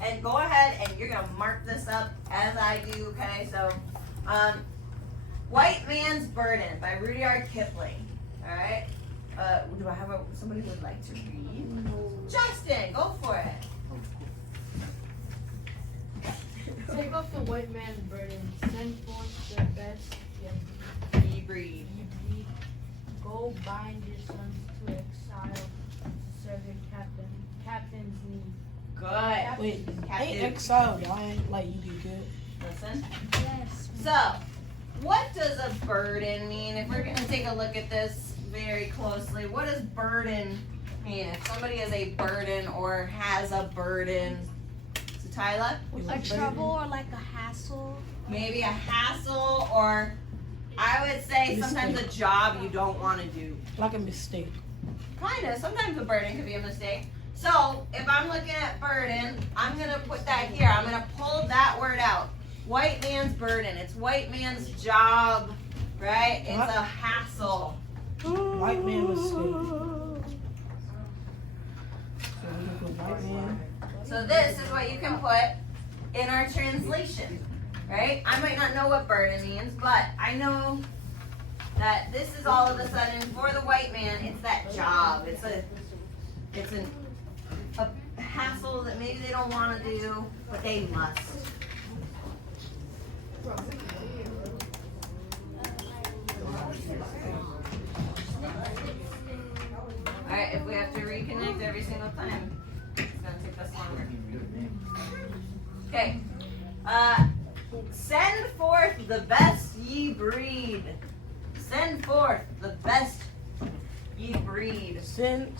and go ahead and you're gonna mark this up as I do, okay? So, White Man's Burden by Rudyard Kipling, all right? Do I have somebody who would like to read? No. Justin, go for it. Take off the white man's burden, send forth the best Ye breed. Go bind your sons to exile to serve your captain's need. Good. Wait, Captain. ain't exile dying like you do good? Listen. Yes. So, what does a burden mean? If we're gonna take a look at this very closely, what does burden mean? If somebody is a burden or has a burden, so Tyler? A trouble or like a hassle. Maybe a hassle, or I would say sometimes a job you don't want to do. Like a mistake. Kinda, sometimes a burden could be a mistake. So, if I'm looking at burden, I'm gonna put that here. I'm gonna pull that word out. White man's burden. It's white man's job, right? It's a hassle. White man mistake. So we can put white man. So this is what you can put in our translation, right? I might not know what burden means, but I know that this is all of a sudden for the white man, it's that job. It's a hassle that maybe they don't want to do, but they must. Alright, if we have to reconnect every single time, it's gonna take us longer. Okay. Send forth the best ye breed. Send forth the best ye breed. Send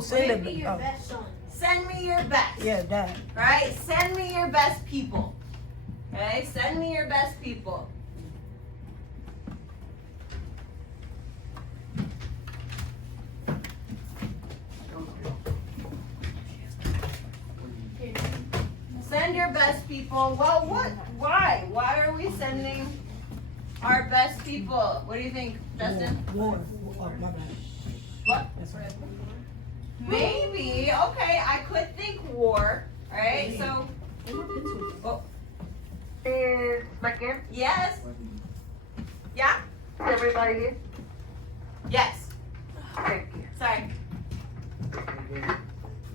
Send me it. your best son. Send me your best. Yeah, that. Right? Send me your best people. Okay? Send me your best people. Send your best people. Well, what? Why? Why are we sending our best people? What do you think, Justin? War. Oh, my bad. What? That's right. Maybe. Okay, I could think war. Right? So. Oh. Yes. Yeah. Everybody here? Yes. Thank you. Sorry.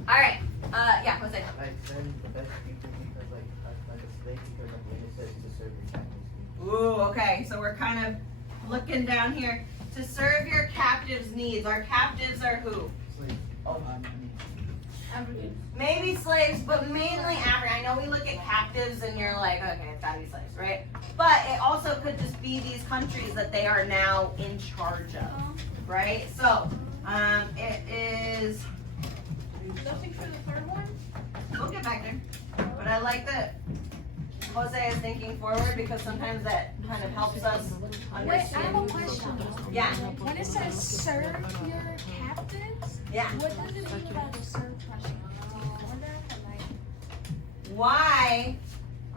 All right. Yeah. What's it? Like send the best people because like a slave because like when it says to serve your captain's Ooh. Okay. So we're kind of looking down here to serve your captives' needs. Our captives are who? needs. Oh, Africans. Maybe slaves, but mainly African. I know we look at captives and you're like, okay, it's gotta be slaves, right? But it also could just be these countries that they are now in charge of, right? So, it is. Nothing for the third one? We'll get back there. But I like that Jose is thinking forward because sometimes that kind of helps us Wait, I understand. have a question. Yeah. When it says serve your captives, Yeah. what does it mean about the serve question? Do you know that? Or like, Why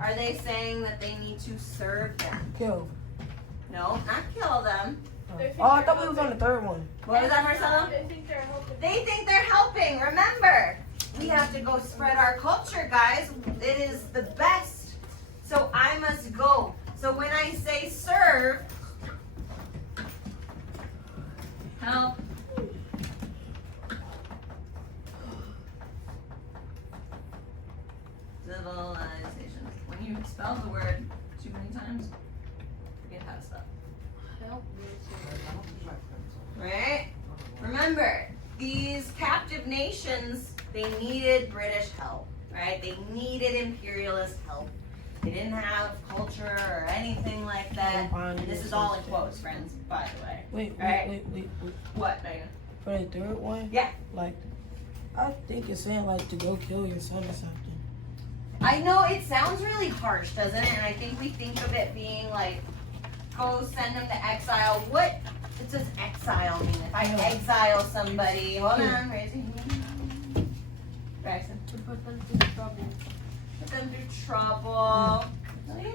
are they saying that they need to serve them? Kill. No, not kill them. Oh, I thought we was on the third one. What was that, Marcelo? They think they're helping. They think they're helping. Remember, we have to go spread our culture, guys. It is the best. So I must go. So when I say serve, help. Civilization. When you spell the word too many times, forget how to spell. Help. Right? Remember, these captive nations, they needed British help, right? They needed imperialist help. They didn't have culture or anything like that. And this is all in quotes, friends, by the way. Wait. Right. What, Megan? For the third one? Yeah. Like, I think it's saying like to go kill your son or something. I know it sounds really harsh, doesn't it? And I think we think of it being like, go send them to exile. What does exile mean? If I exile somebody, hold on, raise your hand. Braxton. To put them through trouble. Put them through trouble. Really?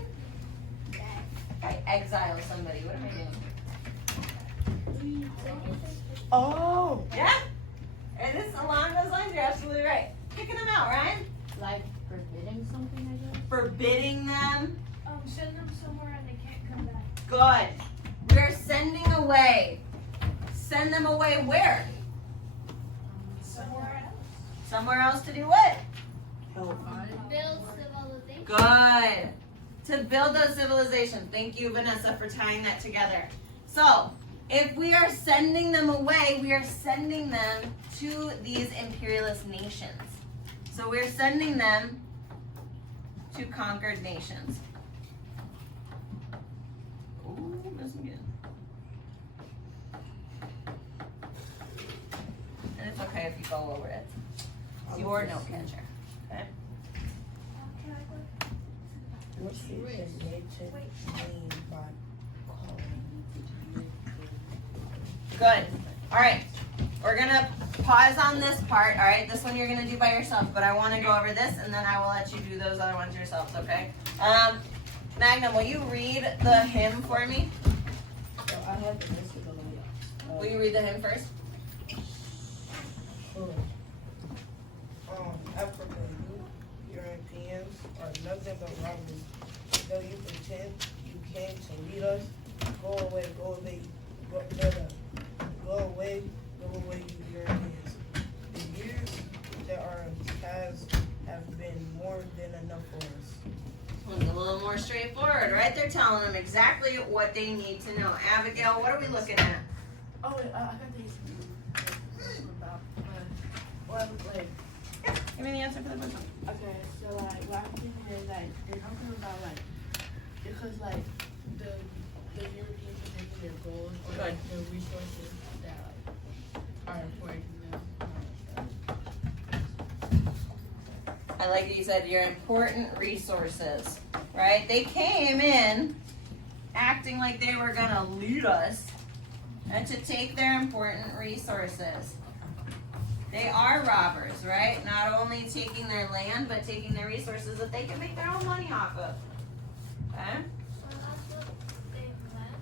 If I exile somebody, what am I doing? Oh. Yeah? And it's along those lines, you're absolutely right. Kicking them out, Ryan? Like forbidding something, I guess. Forbidding them. Send them somewhere and they can't come back. Good. We're sending away. Send them away where? Somewhere else. Somewhere else to do what? Help. Build civilization. Good. To build those civilizations. Thank you, Vanessa, for tying that together. So, if we are sending them away, we are sending them to these imperialist nations. So we're sending them to conquered nations. Ooh, missing again. And it's okay if you go over it. It's your note catcher. Okay? Can I go? What's the native mean by calling? Good. All right. We're gonna pause on this part. All right. This one you're gonna do by yourself, but I want to go over this, and then I will let you do those other ones yourselves. Okay. Magnum, will you read the hymn for me? So I have the list of the layouts. Will you read the hymn first? Africa, you Europeans are nothing but robbers. Though you pretend you came to lead us, go away, go away, go away, you Europeans. The years that are past have been more than enough for us. This one's a little more straightforward, right? They're telling them exactly what they need to know. Abigail, what are we looking at? Oh, wait, I got these about well, like. Give me the answer for the question. Okay, so like what I'm thinking is like they're talking about like because like the Europeans are taking their goals or like the resources that like are important to them. I like that you said your important resources, right? They came in acting like they were gonna lead us and to take their important resources. They are robbers, right? Not only taking their land, but taking their resources that they can make their own money off of. Okay? So that's what they meant.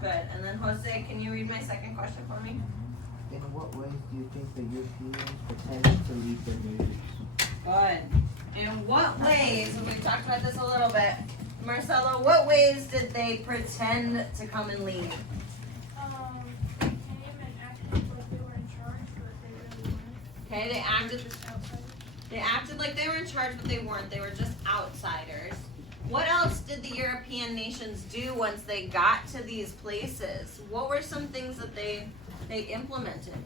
Good. And then Jose, can you read my second question for me? In what ways do you think the Europeans pretended to lead their neighbors? Good. In what ways, and we talked about this a little bit, Marcelo, what ways did they pretend to come and lead? They came and acted like they were in charge, but they really weren't. Okay, Outsiders. they acted like they were in charge, but they weren't. They were just outsiders. What else did the European nations do once they got to these places? What were some things that they implemented?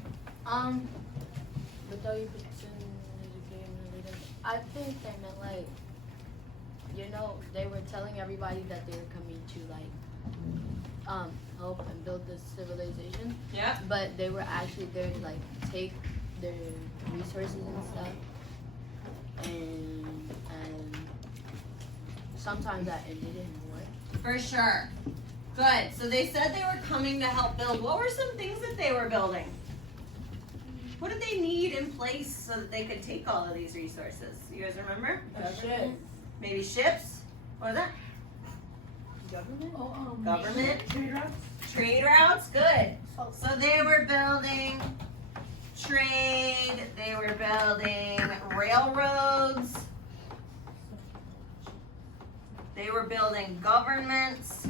But though you pretend as a game leader, I think they meant like, you know, they were telling everybody that they were coming to like, help and build this civilization. Yeah. But they were actually there to like take their resources and stuff, and sometimes that it didn't work. For sure. Good. So they said they were coming to help build. What were some things that they were building? What did they need in place so that they could take all of these resources? You guys remember? Shit. Maybe ships? What was that? Government? Government? Trade routes? Good. So they were building trade, they were building railroads, they were building governments.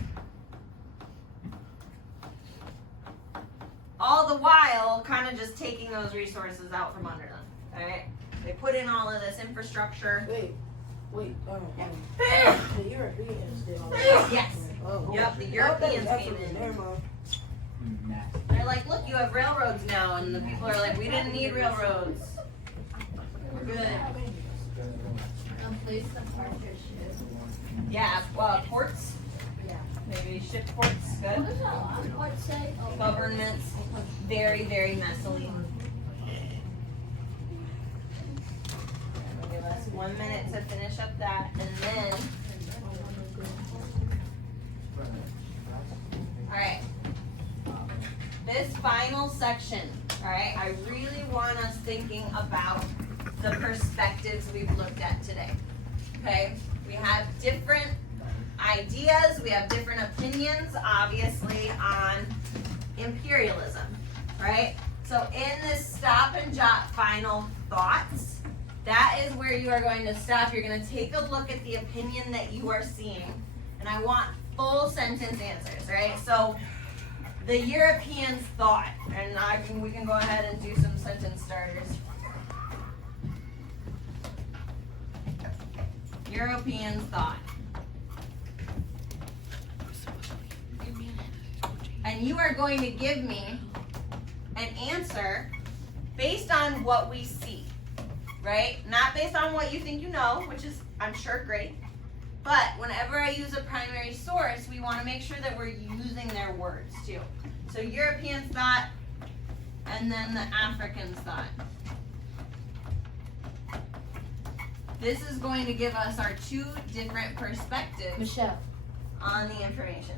All the while, kind of just taking those resources out from under them, alright? They put in all of this infrastructure. Wait, the Europeans did all that. Yes. Oh, Yep, the Europeans came in. They're like, look, you have railroads now, and the people are like, we didn't need railroads. We're good. A place that park your ship. Yeah, ports. Yeah. Maybe ship ports, good. What say? Governments, very, very messily. Give us 1 minute to finish up that, and then, alright. This final section, alright, I really want us thinking about the perspectives we've looked at today. Okay? We have different ideas, we have different opinions, obviously, on imperialism, right? So in this stop and jot final thoughts, that is where you are going to stop. You're going to take a look at the opinion that you are seeing, and I want full sentence answers, right? So the Europeans thought, and we can go ahead and do some sentence starters. Europeans thought. And you are going to give me an answer based on what we see, right? Not based on what you think you know, which is, I'm sure, great. But whenever I use a primary source, we want to make sure that we're using their words too. So Europeans thought, and then the Africans thought. This is going to give us our two different perspectives Michelle. on the information.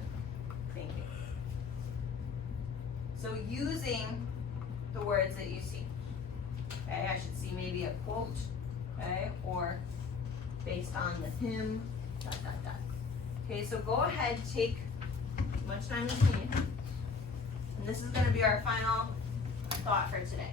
Thank you. So using the words that you see. Okay, I should see maybe a quote, okay, or based on the hymn, ... Okay, so go ahead, take as much time as you need. And this is going to be our final thought for today.